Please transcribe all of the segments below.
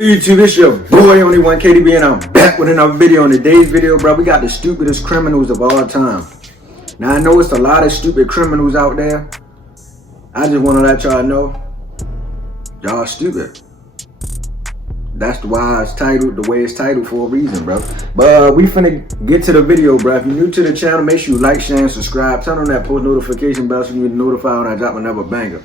YouTube, it's your boy Only One KDB, and I'm back with another video. In today's video, bro, we got the stupidest criminals of all time. Now, I know it's a lot of stupid criminals out there. I just want to let y'all know, y'all stupid. That's why it's titled the way it's titled for a reason, bro. But we finna get to the video, bro. If you're new to the channel, make sure you like, share, and subscribe. Turn on that post notification bell so you get notified when I drop another banger.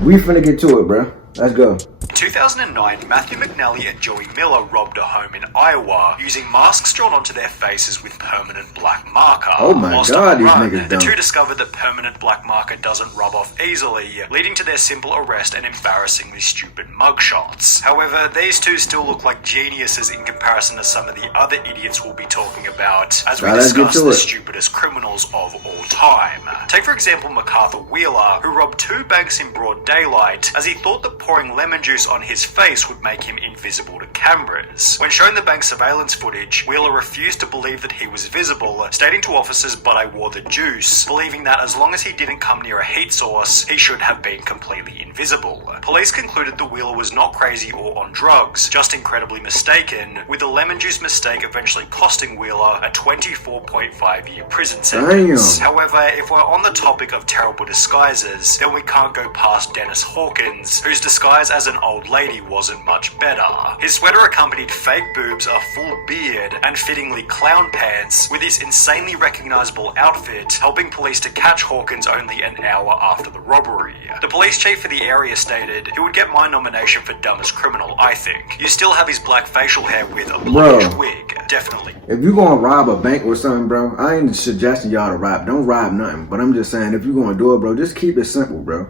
We finna get to it, bro. Let's go. In 2009, Matthew McNally and Joey Miller robbed a home in Iowa using masks drawn onto their faces with permanent black marker. Oh my God, these niggas The dumb. two discovered that permanent black marker doesn't rub off easily, leading to their simple arrest and embarrassingly stupid mugshots. However, these two still look like geniuses in comparison to some of the other idiots we'll be talking about as we discuss the stupidest criminals of all time. Take for example MacArthur Wheeler, who robbed two banks in broad daylight as he thought that pouring lemon juice on his face would make him invisible to cameras. When shown the bank surveillance footage, Wheeler refused to believe that he was visible, stating to officers, "But I wore the juice," believing that as long as he didn't come near a heat source, he should have been completely invisible. Police concluded that Wheeler was not crazy or on drugs, just incredibly mistaken, with the lemon juice mistake eventually costing Wheeler a 24.5-year prison sentence. However, if we're on the topic of terrible disguises, then we can't go past Dennis Hawkins, whose disguise as an old lady wasn't much better. His sweater accompanied fake boobs, a full beard, and fittingly clown pants, with his insanely recognizable outfit helping police to catch Hawkins only an hour after the robbery. The police chief for the area stated, "He would get my nomination for dumbest criminal, I think. You still have his black facial hair with a bluish wig. Definitely." If you gonna rob a bank or something, bro, I ain't suggesting y'all to rob. Don't rob nothing. But I'm just saying, if you gonna do it, bro, just keep it simple, bro.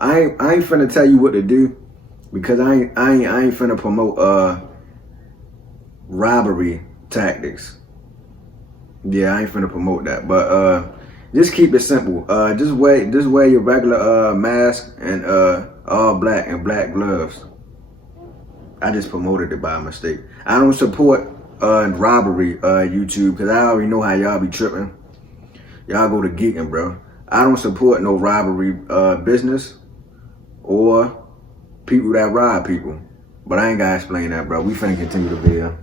I ain't finna tell you what to do, because I ain't finna promote robbery tactics. Yeah, I ain't finna promote that. But just keep it simple. Just wear your regular mask and all black and black gloves. I just promoted it by mistake. I don't support robbery YouTube, because I already know how y'all be tripping. Y'all go to geeking, bro. I don't support no robbery business or people that rob people. But I ain't gotta explain that, bro. We finna continue the video.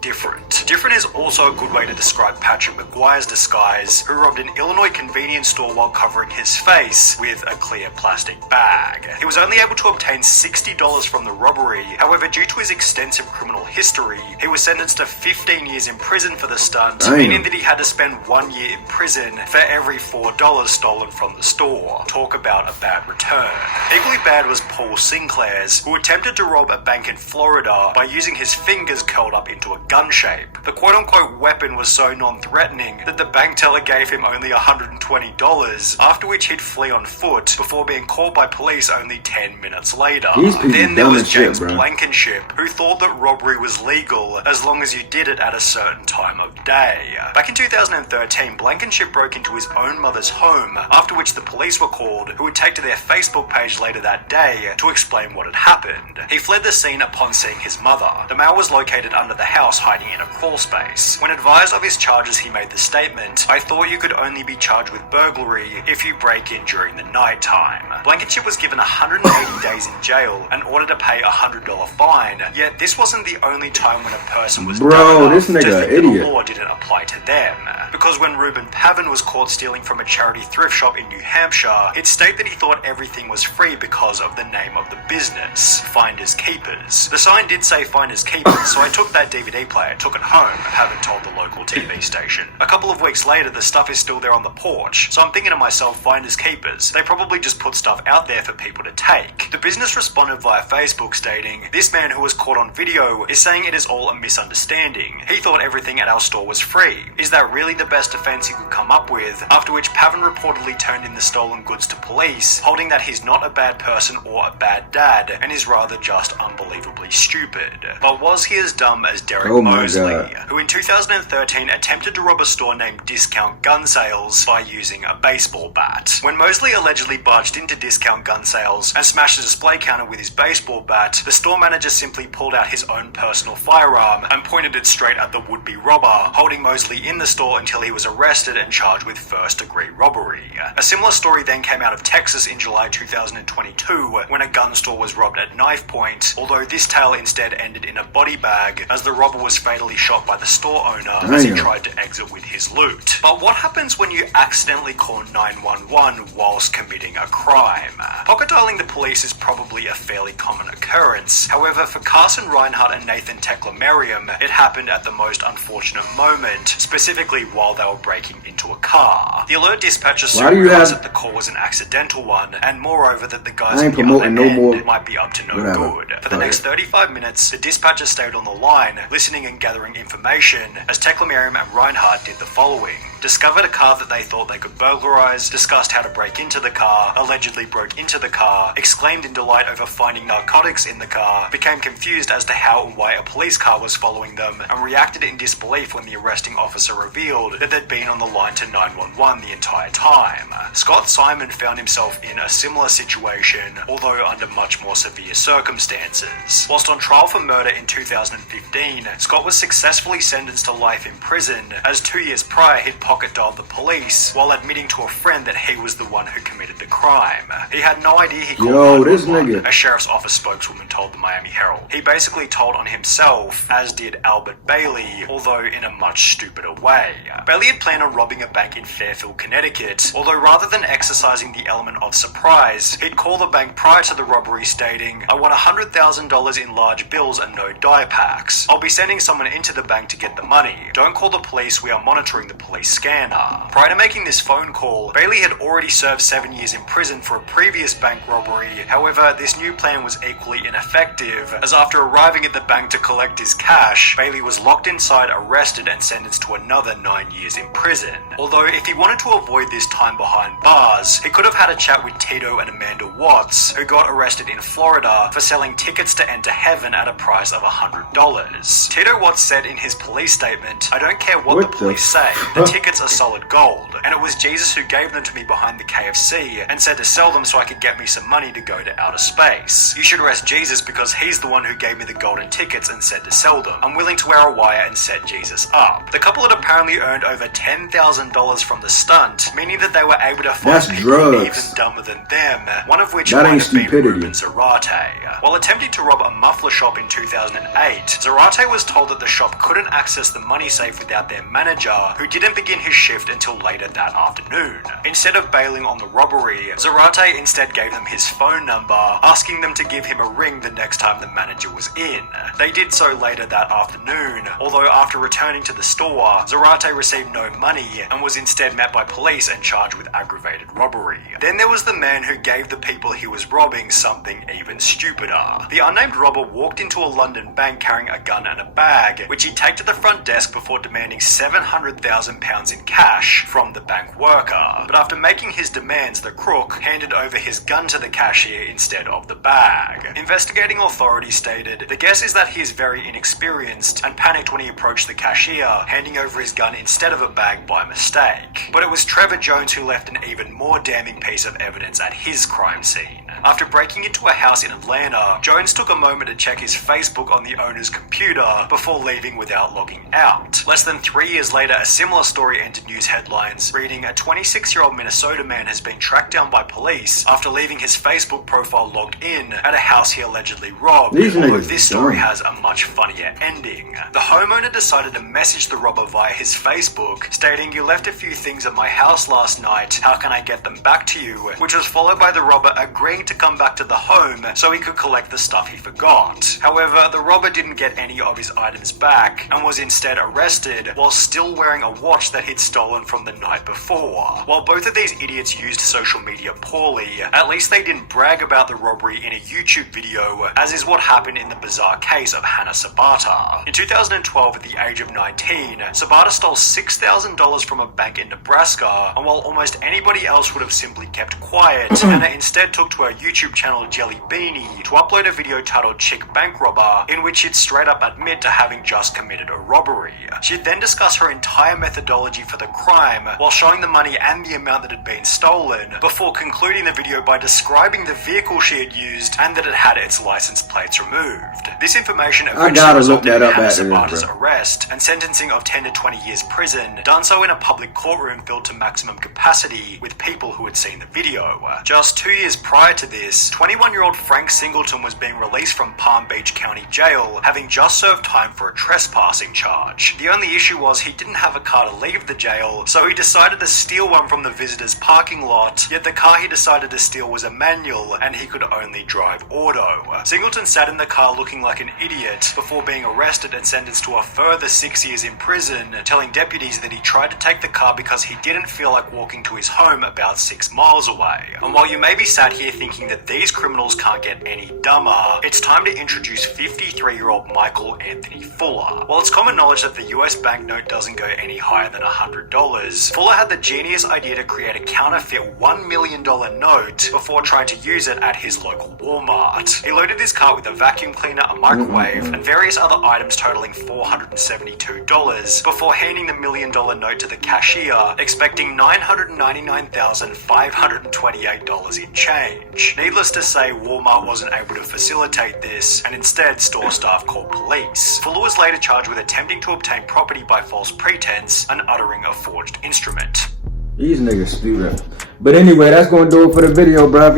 Different is also a good way to describe Patrick McGuire's disguise, who robbed an Illinois convenience store while covering his face with a clear plastic bag. He was only able to obtain $60 from the robbery. However, due to his extensive criminal history, he was sentenced to 15 years in prison for the stunt, meaning that he had to spend 1 year in prison for every $4 stolen from the store. Talk about a bad return. Equally bad was Paul Sinclair's, who attempted to rob a bank in Florida by using his fingers curled up into a gun shape. The quote-unquote weapon was so non-threatening that the bank teller gave him only $120, after which he'd flee on foot before being caught by police only 10 minutes later. Then there was James Blankenship, who thought that robbery was legal as long as you did it at a certain time of day. Back in 2013, Blankenship broke into his own mother's home, after which the police were called, who would take to their Facebook page later that day to explain what had happened. He fled the scene upon seeing his mother. The male was located under the house, hiding in a crawl space. When advised of his charges, he made the statement, "I thought you could only be charged with burglary if you break in during the night time." Blankenship was given 180 days in jail and ordered to pay a $100 fine, yet this wasn't the only time when a person was dumb enough to think that the law didn't apply to them. Because when Reuben Pavin was caught stealing from a charity thrift shop in New Hampshire, it stated that he thought everything was free because of the name of the business, Finders Keepers. The sign did say Finders Keepers, so I took that DVD player, took it home, haven't told the local TV station. A couple of weeks later, the stuff is still there on the porch, so I'm thinking to myself, Finders Keepers, they probably just put stuff out there for people to take. The business responded via Facebook stating, "This man who was caught on video is saying it is all a misunderstanding. He thought everything at our store was free. Is that really the best defense you could come up with?" After which Pavin reportedly turned in the stolen goods to police, holding that he's not a bad person or a bad dad, and is rather just unbelievably stupid. But was he as dumb as Derek Derek Mosley, who in 2013 attempted to rob a store named Discount Gun Sales by using a baseball bat. When Mosley allegedly barged into Discount Gun Sales and smashed the display counter with his baseball bat, the store manager simply pulled out his own personal firearm and pointed it straight at the would-be robber, holding Mosley in the store until he was arrested and charged with first-degree robbery. A similar story then came out of Texas in July 2022 when a gun store was robbed at knife point, although this tale instead ended in a body bag as the robber was fatally shot by the store owner as he tried to exit with his loot. But what happens when you accidentally call 911 whilst committing a crime? Pocket dialing the police is probably a fairly common occurrence. However, for Carson Reinhardt and Nathan Teklemariam, it happened at the most unfortunate moment, specifically while they were breaking into a car. The alert dispatcher soon realized that the call was an accidental one, and moreover that the guys on the other end might be up to no good. For the next 35 minutes, the dispatcher stayed on the line, listening and gathering information, as Teklemariam and Reinhardt did the following. Discovered a car that they thought they could burglarize, discussed how to break into the car, allegedly broke into the car, exclaimed in delight over finding narcotics in the car, became confused as to how and why a police car was following them, and reacted in disbelief when the arresting officer revealed that they'd been on the line to 911 the entire time. Scott Simon found himself in a similar situation, although under much more severe circumstances. Whilst on trial for murder in 2015, Scott was successfully sentenced to life in prison, as 2 years prior he'd pocket-dialed the police while admitting to a friend that he was the one who committed the crime. He had no idea he called 911, a sheriff's office spokeswoman told the Miami Herald. He basically told on himself, as did Albert Bailey, although in a much stupider way. Bailey had planned on robbing a bank in Fairfield, Connecticut, although rather than exercising the element of surprise, he'd call the bank prior to the robbery stating, "I want $100,000 in large bills and no die packs. I'll be sending someone into the bank to get the money. Don't call the police, we are monitoring the police scanner." Prior to making this phone call, Bailey had already served 7 years in prison for a previous bank robbery. However, this new plan was equally ineffective, as after arriving at the bank to collect his cash, Bailey was locked inside, arrested, and sentenced to another 9 years in prison. Although if he wanted to avoid this time behind bars, he could have had a chat with Tito and Amanda Watts, who got arrested in Florida for selling tickets to enter heaven at a price of $100. Tito Watts said in his police statement, "I don't care what the police say, the tickets are solid gold, and it was Jesus who gave them to me behind the KFC and said to sell them so I could get me some money to go to outer space. You should arrest Jesus because he's the one who gave me the golden tickets and said to sell them. I'm willing to wear a wire and set Jesus up." The couple had apparently earned over $10,000 from the stunt, meaning that they were able to find people even dumber than them, one of which might have been Ruben Zarate. While attempting to rob a muffler shop in 2008, Zarate was told that the shop couldn't access the money safe without their manager, who didn't begin his shift until later that afternoon. Instead of bailing on the robbery, Zarate instead gave them his phone number, asking them to give him a ring the next time the manager was in. They did so later that afternoon, although after returning to the store, Zarate received no money and was instead met by police and charged with aggravated robbery. Then there was the man who gave the people he was robbing something even stupider. The unnamed robber walked into a London bank carrying a gun and a bag, which he'd take to the front desk before demanding £700,000 in cash from the bank worker. But after making his demands, the crook handed over his gun to the cashier instead of the bag. Investigating authorities stated, "The guess is that he is very inexperienced and panicked when he approached the cashier, handing over his gun instead of a bag by mistake." But it was Trevor Jones who left an even more damning piece of evidence at his crime scene. After breaking into a house in Atlanta, Jones took a moment to check his Facebook on the owner's computer before leaving without logging out. Less than 3 years later, a similar story entered news headlines, reading, "A 26-year-old Minnesota man has been tracked down by police after leaving his Facebook profile logged in at a house he allegedly robbed," although this story has a much funnier ending. The homeowner decided to message the robber via his Facebook, stating, "You left a few things at my house last night, how can I get them back to you?" which was followed by the robber agreeing to come back to the home so he could collect the stuff he forgot. However, the robber didn't get any of his items back and was instead arrested while still wearing a watch that he'd stolen from the night before. While both of these idiots used social media poorly, at least they didn't brag about the robbery in a YouTube video, as is what happened in the bizarre case of Hannah Sabata. In 2012, at the age of 19, Sabata stole $6,000 from a bank in Nebraska, and while almost anybody else would have simply kept quiet, Hannah instead took to her YouTube channel Jelly Beanie to upload a video titled Chick Bank Robber, in which she'd straight up admit to having just committed a robbery. She'd then discuss her entire methodology for the crime while showing the money and the amount that had been stolen, before concluding the video by describing the vehicle she had used and that it had its license plates removed. This information eventually resulted in Hannah Zapata's arrest and sentencing of 10 to 20 years prison, done so in a public courtroom filled to maximum capacity with people who had seen the video. Just 2 years prior to this, 21-year-old Frank Singleton was being released from Palm Beach County Jail, having just served time for a trespassing charge. The only issue was he didn't have a car to leave the jail, so he decided to steal one from the visitors' parking lot, yet the car he decided to steal was a manual and he could only drive auto. Singleton sat in the car looking like an idiot before being arrested and sentenced to a further 6 years in prison, telling deputies that he tried to take the car because he didn't feel like walking to his home about 6 miles away. And while you may be sat here thinking that these criminals can't get any dumber, it's time to introduce 53-year-old Michael Anthony Fuller. While it's common knowledge that the US banknote doesn't go any higher than $100, Fuller had the genius idea to create a counterfeit $1 million note before trying to use it at his local Walmart. He loaded his car with a vacuum cleaner, a microwave, and various other items totaling $472 before handing the $1 million note to the cashier, expecting $999,528 in change. Needless to say, Walmart wasn't able to facilitate this, and instead store staff called police. Fuller was later charged with attempting to obtain property by false pretense and uttering a forged instrument. These niggas stupid. But anyway, that's gonna do it for the video, bro. If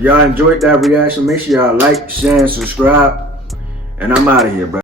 y'all enjoyed that reaction, make sure y'all like, share, and subscribe. And I'm out of here, bro.